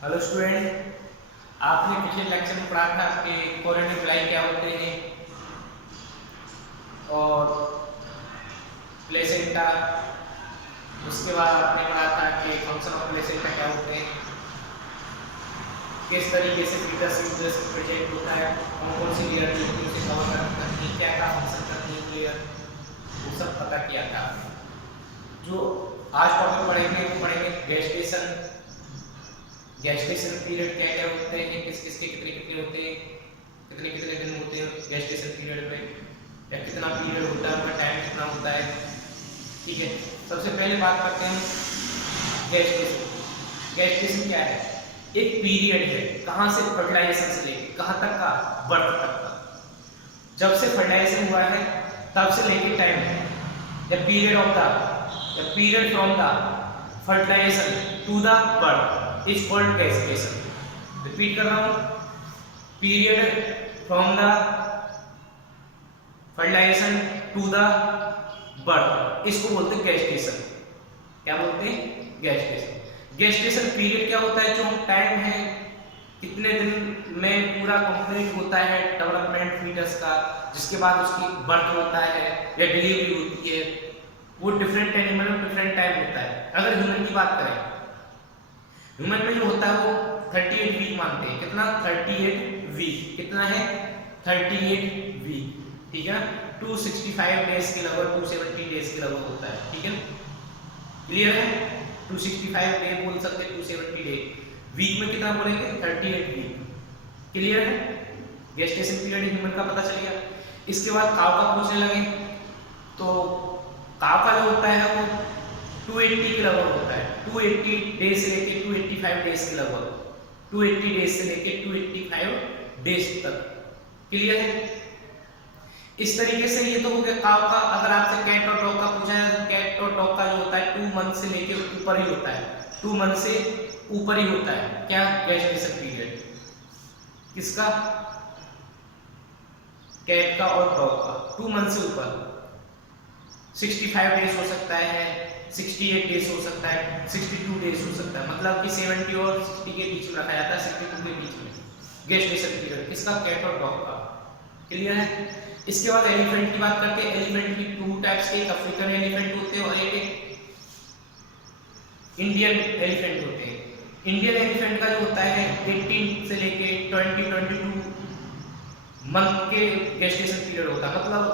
Hello student, आपने पिछले lecture में पढ़ा था कि कोरोनरी ब्लाई क्या होते हैं और प्लेसेंटा। उसके बाद आपने पढ़ा था कि फंक्शन ऑफ प्लेसेंटा क्या होते हैं, किस तरीके से फीटस यूट्रस प्रेजेंट होता है, कौन कौन सी लेयर से कवर करती है, क्या क्या फंक्शन करती है लेयर, वो सब पता किया था। जो आज टॉपिक पढ़ेंगे वो पढ़ेंगे गेस्टेशन। गेस्टेशन पीरियड क्या क्या होते हैं, किस किस के कितने कितने होते हैं, कितने कितने दिन होते हैं गेस्टेशन पीरियड में, या कितना पीरियड होता है, उनका टाइम कितना होता है। ठीक है, सबसे पहले बात करते हैं गेस्टेशन। गेस्टेशन क्या है? एक पीरियड है, कहाँ से फर्टिलाइजेशन से लेके कहाँ तक का, बर्थ तक का। जब से फर्टिलाइजेशन हुआ है तब से लेके टाइम है, the period from the fertilization to the birth is called gestation. Repeat कर रहा हूं, period from the fertilization to the birth, इसको बोलते हैं गेस्टेशन। क्या बोलते हैं? गेस्टेशन। गेस्टेशन पीरियड क्या होता है? जो टाइम है कितने दिन में पूरा कंप्लीट होता है डेवलपमेंट फीटस का, जिसके बाद उसकी बर्थ होता है या डिलीवरी होती है। वो डिफरेंट एनिमल में डिफरेंट टाइम होता है। अगर ह्यूमन की बात करें, ह्यूमन में जो होता है वो 38 वीक मानते हैं। कितना? 38 वीक। कितना है? 38 वीक। ठीक है, 265 डेज के लगभग, 270 डेज के लगभग होता है। ठीक है, क्लियर है? 265 डे बोल सकते हैं, 270 डे। वीक में कितना बोलेंगे? 38 वीक। क्लियर है? गेस्टेशन पीरियड ह्यूमन का पता चल गया। इसके बाद काव का पूछने लगे तो काव का जो होता है वो 280 के लगभग होता है। 280 डेज से लेके 285 डेज के लगभग, 280 डेज से लेके 285 डेज तक। क्लियर है? इस तरीके से ये तो हो गया काव का। अगर आपसे कैट और डॉग का पूछा है तो कैट और डॉग का जो होता है 2 मंथ से लेके ऊपर ही होता है, 2 मंथ से ऊपर ही होता है। क्या? गेस्टेशन पीरियड किसका? कैट का और डॉग का 2 मंथ से ऊपर। 65 डेज हो सकता है, 68 डेज हो सकता है, 62 डेज हो सकता है। मतलब कि 70 और 60 के बीच में रखा जाता है, 62 के बीच में गेस्टेशन पीरियड किसका? कैट और डॉग का। क्लियर है? इसके बाद एलिफेंट की बात करते हैं। एलिफेंट की 2 टाइप्स के, एक अफ्रीकन एलिफेंट होते हैं और एक इंडियन एलिफेंट होते हैं। इंडियन एलिफेंट का जो होता है 18 से लेके 22 मंथ के गेस्टेशन पीरियड होता है। मतलब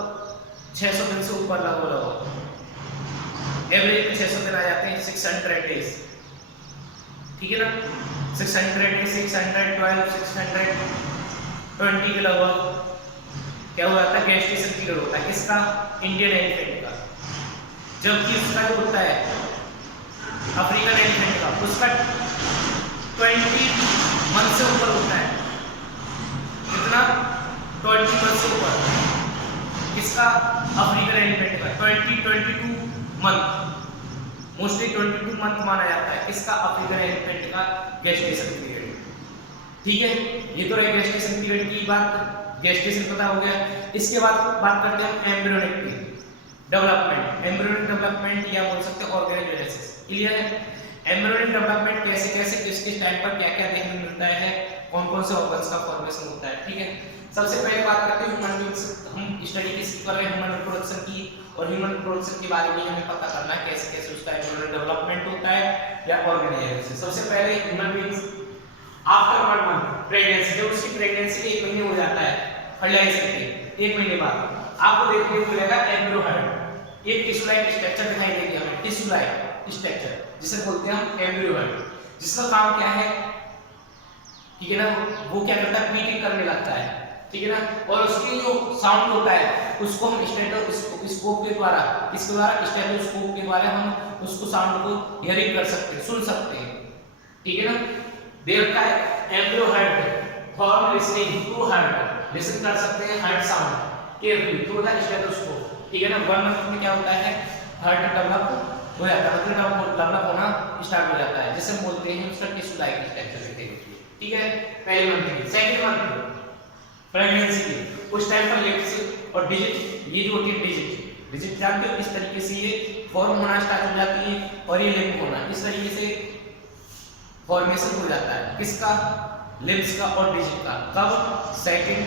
600 दिन से ऊपर लगभग एवरेज में 600 दिन आ जाते हैं, 600 डेज। ठीक है ना? 600 डेज, 612, 620 के लगभग क्या हो जाता है? गेस्टेशन पीरियड होता है। किसका? इंडियन एलिफेंट का। जबकि उसका जो होता है अफ्रीकन एलिफेंट का, उसका 20 मंथ से ऊपर होता है। कितना? 20 मंथ से ऊपर। किसका? अफ्रीकन एलिफेंट का 22 मंथ, मोस्टली 22 मंथ माना जाता है। किसका? अफ्रीकन एलिफेंट का गेस्टेशन पीरियड। ठीक है, ये तो रही गेस्टेशन पीरियड की बात। गेस्टेशन पता हो गया। इसके बाद बात करते हैं एम्ब्रियोनिक डेवलपमेंट। एम्ब्रियोनिक डेवलपमेंट या बोल सकते हैं ऑर्गेनोजेनेसिस। क्लियर है? एम्ब्रियोनिक डेवलपमेंट कैसे कैसे किस किस टाइम पर क्या क्या देखने मिलता है, कौन कौन से ऑर्गन्स का फॉर्मेशन होता है। ठीक है, सबसे पहले बात करते हैं ह्यूमन बीइंग्स। हम स्टडी किसकी कर रहे हैं? ह्यूमन रिप्रोडक्शन की। और ह्यूमन रिप्रोडक्शन के बारे में हमें पता करना है कैसे कैसे उसका एम्ब्रियोनिक डेवलपमेंट होता है या ऑर्गेनाइजेशन। सबसे पहले human beings after 1 month pregnancy, जब उसकी प्रेगनेंसी के 1 महीने हो जाता है, फर्टिलाइजेशन के 1 महीने बाद आपको देखने को मिलेगा एम्ब्रियो हेड। एक टिश्यू लाइक स्ट्रक्चर दिखाई देगी हमें, टिश्यू लाइक स्ट्रक्चर जिसे बोलते हैं हम एम्ब्रियो हेड, जिसका काम क्या है? ठीक है ना, वो क्या करता है? पीटिंग करने लगता है। ठीक है ना, और उसकी जो साउंड होता है उसको हम स्टेथोस्कोप के द्वारा, किसके द्वारा? स्टेथोस्कोप के द्वारा हम उसको साउंड को हियरिंग कर सकते हैं, सुन सकते हैं। ठीक है ना, देयर का embryo head for listening to heart, listen कर सकते हैं heart sound carefully through the stethoscope. ठीक है ना, 1 मंथ में क्या होता है? हार्ट डेवलप हो जाता है, मतलब डेवलप होना स्टार्ट हो जाता है, जिसे बोलते हैं उसका टिश्यू लाइक स्ट्रक्चर रहते हैं। ठीक है, पहले मंथ की। सेकंड मंथ प्रेगनेंसी की, उस टाइम पर लिप्स और डिजिट, ये जो होती है डिजिट जानते हो? इस तरीके से ये फॉर्म होना स्टार्ट हो जाती है और ये लिप होना, इस तरीके से फॉर्मेशन हो जाता है, किसका, लिम्स का और डिजिट का। कब, सेकंड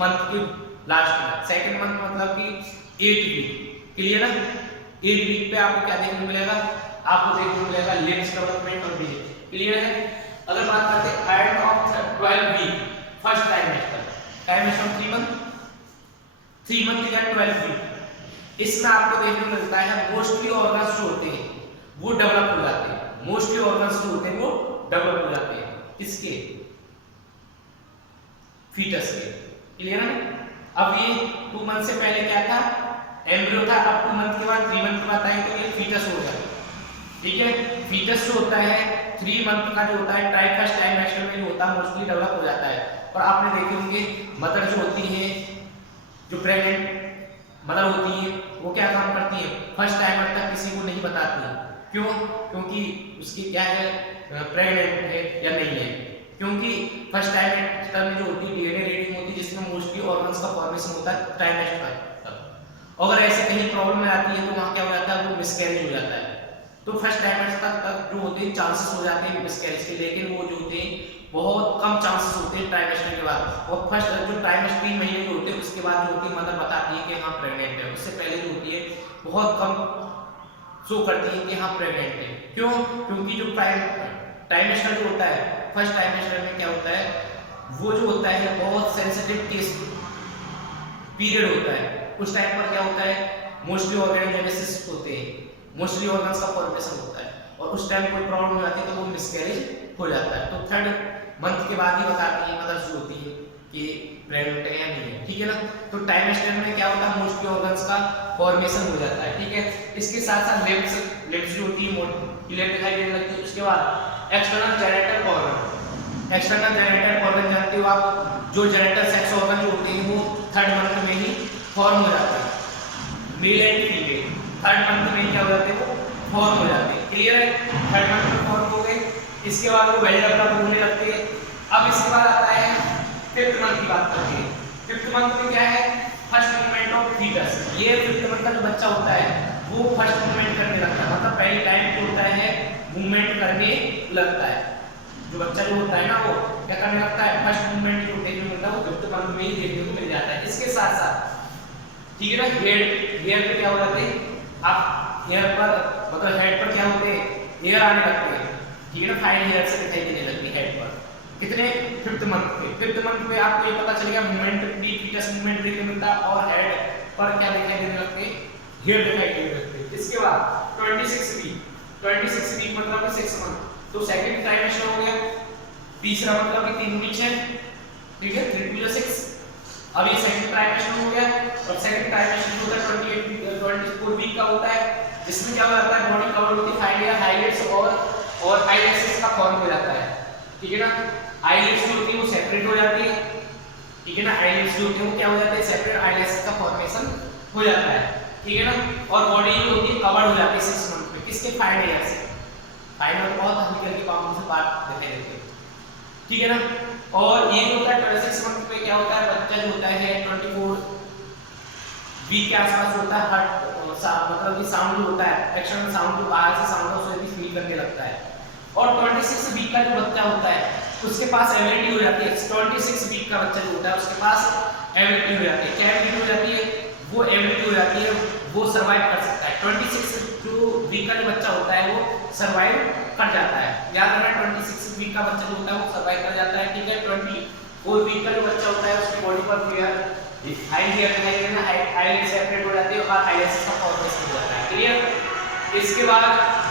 मंथ के लास्ट में। सेकंड मंथ मतलब कि 8 वीक, क्लियर है। 8 वीक पे आपको क्या देखने को मिलेगा, आपको देखने को मिलेगा लिम्स डेवलपमेंट और डिजिट, क्लियर है। अगर बात करते हैं end of 12 week first trimester, trimester 3 month के 12 वीक, इसमें आपको देखने को मिलता है मोस्टली ऑर्गन्स जो होते हैं वो डेवलप हो जाते हैं, मोस्टली ऑर्गन्स जो होते हैं वो डेवलप हो जाते हैं, किसके, फीटस के, क्लियर है। अब ये 2 मंथ से पहले क्या था, एम्ब्रियो था, अब 2 मंथ के बाद 3 मंथ के बाद आए तो ये फीटस हो गया, ठीक है। फीटस जो होता है 3 मंथ का जो होता है फर्स्ट ट्राइमेस्टर में जो होता है मोस्टली डेवलप हो जाता है। और आपने देखे होंगे मदर जो होती है, जो प्रेग्नेंट मदर होती है, वो क्या काम करती है, फर्स्ट ट्राइमेस्टर तक किसी को नहीं बताती, क्यों, क्योंकि उसकी क्या है, प्रेग्नेंट है या नहीं है, क्योंकि फर्स्ट ट्राइमेस्टर में जो होती है डीएनए रीडिंग होती है जिसमें मोस्टली ऑर्गन्स का फॉर्मेशन होता है ट्राइमेस्टर तक। अगर ऐसे कहीं प्रॉब्लम आती है तो वहाँ क्या हो जाता है, वो मिसकैरेज हो जाता है। तो फर्स्ट ट्राइमेस्टर तक जो होते हैं चांसेस हो जाते हैं मिसकैरेज के, लेकिन वो जो होते हैं बहुत कम चांसेस होते हैं ट्राइमेस्टर के बाद। और फर्स्ट जो ट्राइमेस्टर 3 महीने जो होते हैं उसके बाद जो होती है मदर बताती है कि हाँ प्रेग्नेंट है, उससे पहले जो होती है बहुत कम शो करती है कि हाँ प्रेग्नेंट है, क्यों, क्योंकि जो ट्राइमेस्टर जो होता है फर्स्ट ट्राइमेस्टर में क्या होता है, वो जो होता है बहुत सेंसिटिव केस पीरियड होता है। उस टाइम पर क्या होता है, मोस्टली ऑर्गेनोजेनेसिस होते हैं, मोस्टली ऑर्गन्स का फॉर्मेशन होता है, और उस टाइम कोई प्रॉब्लम हो जाती है तो वो मिसकैरेज हो जाता है। तो 3rd मंथ के बाद ही बताती है मदर्स जो होती है कि प्रेग्नेंट है या नहीं है, ठीक है ना। तो ट्राइमेस्टर में क्या होता है, मोस्टली ऑर्गन्स का फॉर्मेशन हो जाता है, ठीक है। इसके साथ साथ लिम्स जो होती है क्लियर दिखाई देने लगती है। उसके बाद external genital organ, external genital organ जानते हो आप, जो जेनिटल सेक्स ऑर्गन जो होते हैं वो 3rd मंथ में ही फॉर्म हो जाता है, male and female 3rd month में क्या हो जाते हैं, वो फॉर्म हो जाते हैं, क्लियर है। 3rd मंथ में फॉर्म हो गए, इसके बाद वो वेल डेवलप होने लगते हैं। अब इसके बाद आता है 5th मंथ की बात करते हैं। 5th मंथ में क्या है, फर्स्ट मूवमेंट ऑफ फीटस। ये 5th मंथ का जो बच्चा होता है वो फर्स्ट मूवमेंट करने लगता है, मतलब पहले टाइम जो होता है मूवमेंट करने लगता है। जो बच्चा जो होता है ना वो क्या करने लगता है, फर्स्ट मूवमेंट जो देखने को मिलता है वो 5th मंथ में ही देखने को मिल जाता है। इसके साथ साथ ठीक है ना, हेयर पे क्या हो जाते हैं, आप हेयर पर मतलब हेड पर क्या होते हैं, हेयर आने लगते हैं, ठीक है ना, फाइन हेयर से दिखाई देने लगती है हेड पर। कितने, 5th मंथ पे। 5th मंथ पे आपको ये पता चलेगा मूवमेंट भी, फीटस मूवमेंट देखने मिलता है, और हेड पर क्या दिखाई देने लगते हैं, हेयर दिखाई देने लगते हैं। इसके बाद 26 वीक मतलब 6 मंथ, तो सेकंड ट्राइमेस्टर हो गया। तीसरा मतलब कि 3 वीक है, ठीक है, 3 + 6। अब ये सेकंड ट्राइमेस्टर हो गया, और सेकंड ट्राइमेस्टर जो होता है 24 वीक का होता है, जिसमें क्या होता है, बॉडी कवर होती है फाइन हेयर, हाइलाइट्स और आईलैशेस का फॉर्म हो जाता है, ठीक है ना। आईलिड्स जो होती है वो सेपरेट हो जाती है, ठीक है ना, आईलिड्स जो होती है वो क्या हो जाता है, सेपरेट, आईलैशेस का फॉर्मेशन हो जाता है, ठीक है ना। और बॉडी जो होती है कवर हो जाती है 6 मंथ में, किसके, फाइन हेयर से। फाइन हेयर बहुत हल्की हल्की बालों से पार्ट दिखाई देते हैं, ठीक है ना। और ये होता है 26 मंथ में क्या होता है, बच्चा जो होता है 24 वीक के आसपास होता है, हार्ट मतलब कि साउंड जो होता है, एक्सटर्नल साउंड जो बाहर से साउंड है उसे फील करने लगता है। और 26 वीक का जो बच्चा होता है उसके पास एबिलिटी हो जाती है, 26 वीक का बच्चा जो होता है उसके पास एबिलिटी हो जाती है, क्या एबिलिटी हो जाती है, वो एबिलिटी हो जाती है, वो सर्वाइव कर सकता है। 26 जो वीक का जो बच्चा होता है वो सर्वाइव कर जाता है, याद रखना 26 वीक का बच्चा जो होता है वो सर्वाइव कर जाता है, ठीक है। 24 वीक का जो बच्चा होता है उसकी बॉडी पर फेयर हाई हेयर दिखाई देना, हाईलाइट सेपरेट हो जाती है और हाईलाइट्स का फॉर्मेशन हो जाता है, क्लियर। इसके बाद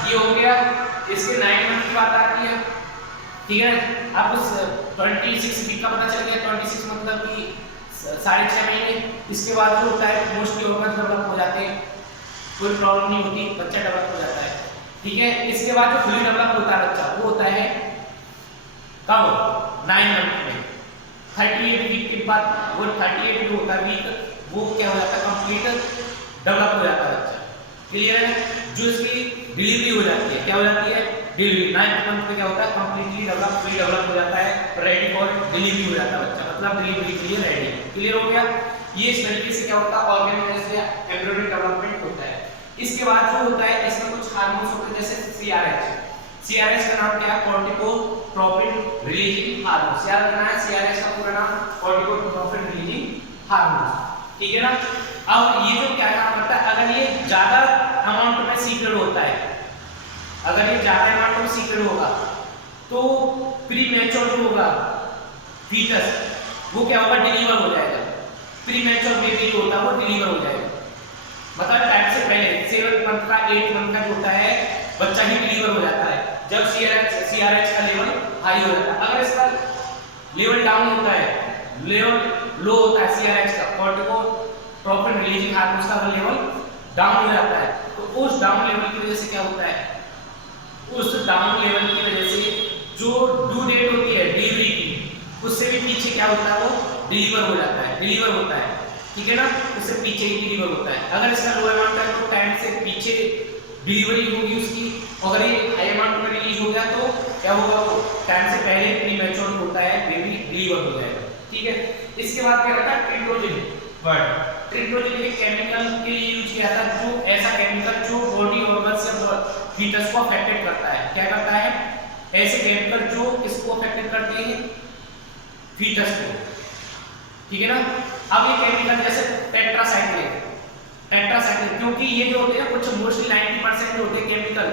ये हो गया, इसके 9 मंथ की बात आती है, ठीक है। आपको 26 वीक का पता चल गया, 26 मतलब कि 6.5 महीने। इसके बाद जो होता है मोस्टली ऑर्गन्स डेवलप हो जाते हैं, कोई प्रॉब्लम नहीं होती, बच्चा डेवलप हो जाता है, ठीक है। इसके बाद जो फुली डेवलप होता है बच्चा वो होता है कब, 9 मंथ में। 38 वीक के बाद वो 38 जो होता है वीक वो क्या हो जाता है, कंप्लीट डेवलप हो जाता है बच्चा, क्लियर है। जो इसकी डिलीवरी हो जाती है, क्या हो जाती है, डिलीवरी। 9th मंथ में क्या होता है, कंप्लीटली डेवलप, फुली डेवलप हो जाता है, रेडी फॉर डिलीवरी हो जाता है बच्चा, मतलब डिलीवरी के लिए रेडी, क्लियर हो गया। ये इस तरीके से क्या होता है, ऑर्गेनाइजेशन या एम्ब्रियोनिक डेवलपमेंट होता है। इसके बाद जो होता है इसमें कुछ हार्मोन्स होते हैं, जैसे CRH CRH का नाम क्या है? Corticotropin releasing hormone. याद रखना है CRH का पूरा नाम कॉर्टिकोट्रोपिन रिलीजिंग हार्मोन, ठीक है ना। अब ये जो क्या काम करता है, अगर ये ज्यादा अमाउंट में सीक्रेट होता है, अगर ये ज्यादा अमाउंट में सीक्रेट होगा तो प्री मैच्योर जो होगा फीटस वो क्या होगा? डिलीवर हो जाएगा। प्री मैच्योर बेबी जो होता है वो डिलीवर हो जाएगा, मतलब टाइम से पहले 7 मंथ का 8 मंथ का जो होता है बच्चा ही डिलीवर हो जाता है जब CRH का लेवल हाई हो जाता है। अगर इसका लेवल डाउन होता है, लेवल लो होता है CRH का, कॉर्टिकोट्रोपिन रिलीजिंग हार्मोन का अगर लेवल डाउन हो जाता है तो उस डाउन लेवल की वजह से क्या होता है? उस डाउन लेवल की वजह से जो ड्यू डेट होती है डिलीवरी की, उससे भी पीछे क्या होता है? वो डिलीवर हो जाता है, डिलीवर होता है, ठीक है ना। उससे पीछे ही डिलीवर होता है। अगर इसका लो अमाउंट है तो टाइम से पीछे डिलीवरी होगी उसकी, अगर ये हाई अमाउंट में रिलीज हो गया तो क्या होगा? वो टाइम से पहले प्री मैच्योर होता है, बेबी डिलीवर हो जाएगा, ठीक है। इसके बाद क्या रहता है? ट्रिप्टोजन वर्ड। ट्रिप्टोजन एक केमिकल के लिए यूज किया था, जो ऐसा केमिकल जो बॉडी ऑर्गन से फीटस को अफेक्टेड करता है। क्या करता है? ऐसे केमिकल जो किसको अफेक्टेड करते हैं? फीटस को, ठीक है ना। अब ये केमिकल जैसे टेट्रासाइक्लिन, क्योंकि ये जो होते हैं कुछ मोस्टली 90% जो होते हैं केमिकल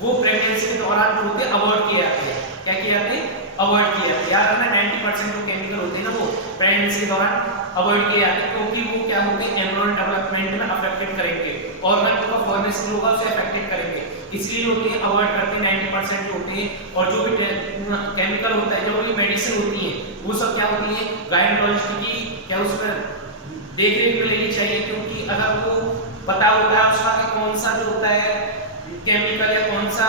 वो प्रेगनेंसी के दौरान जो होते हैं अवॉइड किए जाते हैं। क्या किए जाते हैं? अवॉइड किए जाते हैं। याद रखना 90% जो केमिकल होते हैं ना वो प्रेगनेंसी के दौरान अवॉइड किए जाते हैं, क्योंकि वो क्या होते हैं? एम्ब्रियो डेवलपमेंट में अफेक्टेड करेंगे, ऑर्गन का फॉर्मेशन होगा उसे अफेक्टेड करेंगे, इसलिए होते हैं अवॉइड करते हैं 90% जो होते हैं। और जो भी केमिकल होता है, जो भी मेडिसिन होती है वो सब क्या होती है? गायनेकोलॉजिस्ट की क्या उस पर देख रेख में लेनी चाहिए, क्योंकि अगर वो पता होता है उसका कि कौन सा जो होता है केमिकल या कौन सा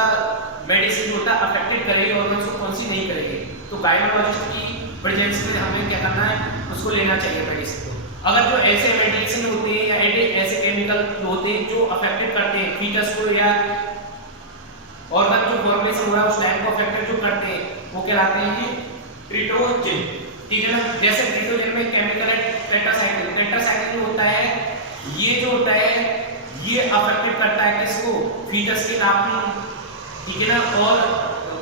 मेडिसिन होता है अफेक्टेड करेगी और उसको कौन सी नहीं करेगी, तो गायनेकोलॉजिस्ट की प्रेजेंस में हमें क्या करना है? उसको लेना चाहिए मेडिसिन को। अगर जो ऐसे मेडिसिन होते हैं या ऐसे केमिकल होते हैं जो अफेक्टेड करते हैं फीटस को या ऑर्गन जो फॉर्मेशन हो रहा है उस टाइम को अफेक्टेड जो करते हैं वो कहलाते हैं ट्रिप्टोजन, ठीक है ना। जैसे ट्रिप्टोजन में केमिकल है टेट्रासाइक्लिन होता है, ये जो होता है ये अफेक्टेड करता है किसको? फीटस के नाखून, ठीक है ना, और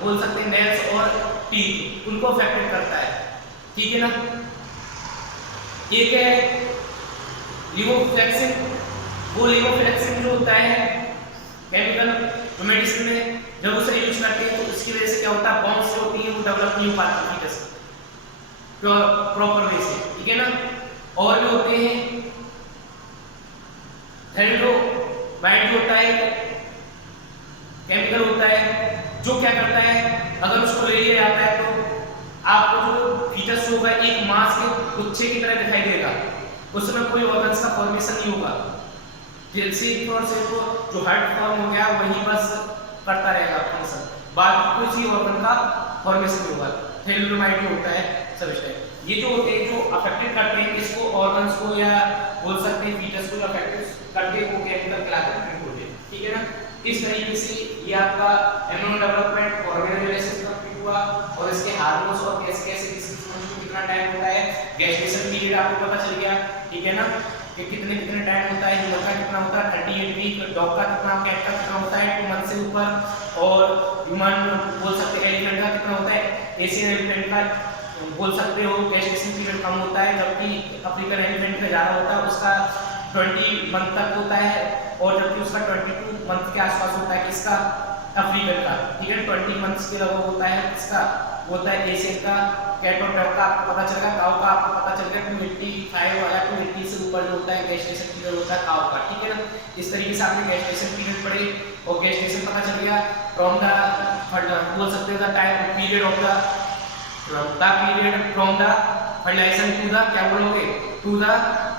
बोल सकते हैं नेल्स और टीथ, उनको अफेक्टेड करता है, ठीक है ना। एक है लिवोफ्लेक्सिन, वो लिवोफ्लेक्सिन जो होता है केमिकल जो मेडिसिन में जब उसे यूज करते हैं तो उसकी वजह से क्या होता है? बॉन्ड्स जो होती है वो डेवलप नहीं हो पाती फीटस प्रॉपर वे से, ठीक है ना। और भी होते हैं थैलिडोमाइड जो होता है केमिकल होता है जो क्या करता है? अगर उसको ले लिया जाता है तो आपको जो फीटस होगा एक मांस के गुच्छे की तरह दिखाई देगा, उसमें कोई ऑर्गन्स का फॉर्मेशन नहीं होगा, सिर्फ और सिर्फ जो हार्ट फॉर्म हो गया वही बस करता रहेगा फंक्शन, बाकी कुछ ही ऑर्गन का फॉर्मेशन नहीं होगा। थैलिडोमाइड जो होता है सब इस टाइप ये जो होते हैं जो अफेक्टेड करते हैं किसको? ऑर्गन्स को, या बोल सकते हैं फीटस को अफेक्टेड करते हैं वो केमिकल कहलाता है ट्रिप्टोजन, ठीक है ना। इस तरीके से ये आपका एम्ब्रियो डेवलपमेंट ऑर्गेनाइजेशन कंप्लीट हुआ और इसके हार्मोन्स और कैसे कैसे कितना टाइम होता है, गेस्टेशन पीरियड आपको पता चल गया, ठीक है ना, कि कितने कितने टाइम होता है, ह्यूमन का कितना होता है 38 वीक, डॉग का कितना, कैट का कितना होता है 2 मंथ से ऊपर, और ह्यूमन बोल सकते हैं एलिफेंट का कितना होता है, एशियन एलिफेंट का बोल सकते हो गेस्टेशन पीरियड कम होता है, जबकि अफ्रीकन एलिफेंट का ज़्यादा होता है, उसका 20 मंथ तक होता है, और जबकि उसका 22 मंथ के आसपास होता है किसका? अफ्रीकन का, ठीक है, 20 मंथ्स के लगभग होता है किसका? होता है एशियन का। कैट और डॉग का आपको पता चलेगा, काऊ का आपको पता चल गया 285 या 280 से ऊपर जो होता है गेस्टेशन पीरियड होता है काऊ का, ठीक है ना। इस तरीके से आपने गेस्टेशन पीरियड पढ़े और गेस्टेशन पता चल गया फ्रॉम द बोल सकते हो the time period of the period from the fertilization to the क्या बोलोगे? टू द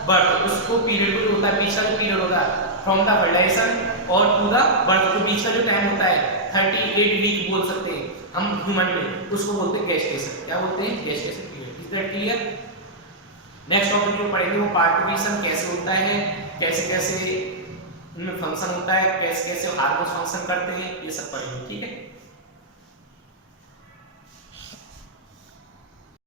बर्थ, उसको पीरियड को होता है बीच का जो पीरियड होता है फ्रॉम द फर्टिलाइजेशन और टू द बर्थ, तो बीच का जो टाइम होता है 38 वीक बोल सकते हैं हम ह्यूमन में, उसको बोलते हैं गेस्टेशन। क्या बोलते हैं? Gestation period. Is that clear? Next topic जो पढ़ेंगे वो पार्टिशन कैसे होता है, कैसे कैसे उनमें फंक्शन होता है, कैसे कैसे हार्मोन्स फंक्शन करते हैं, ये सब पढ़ेंगे, ठीक है।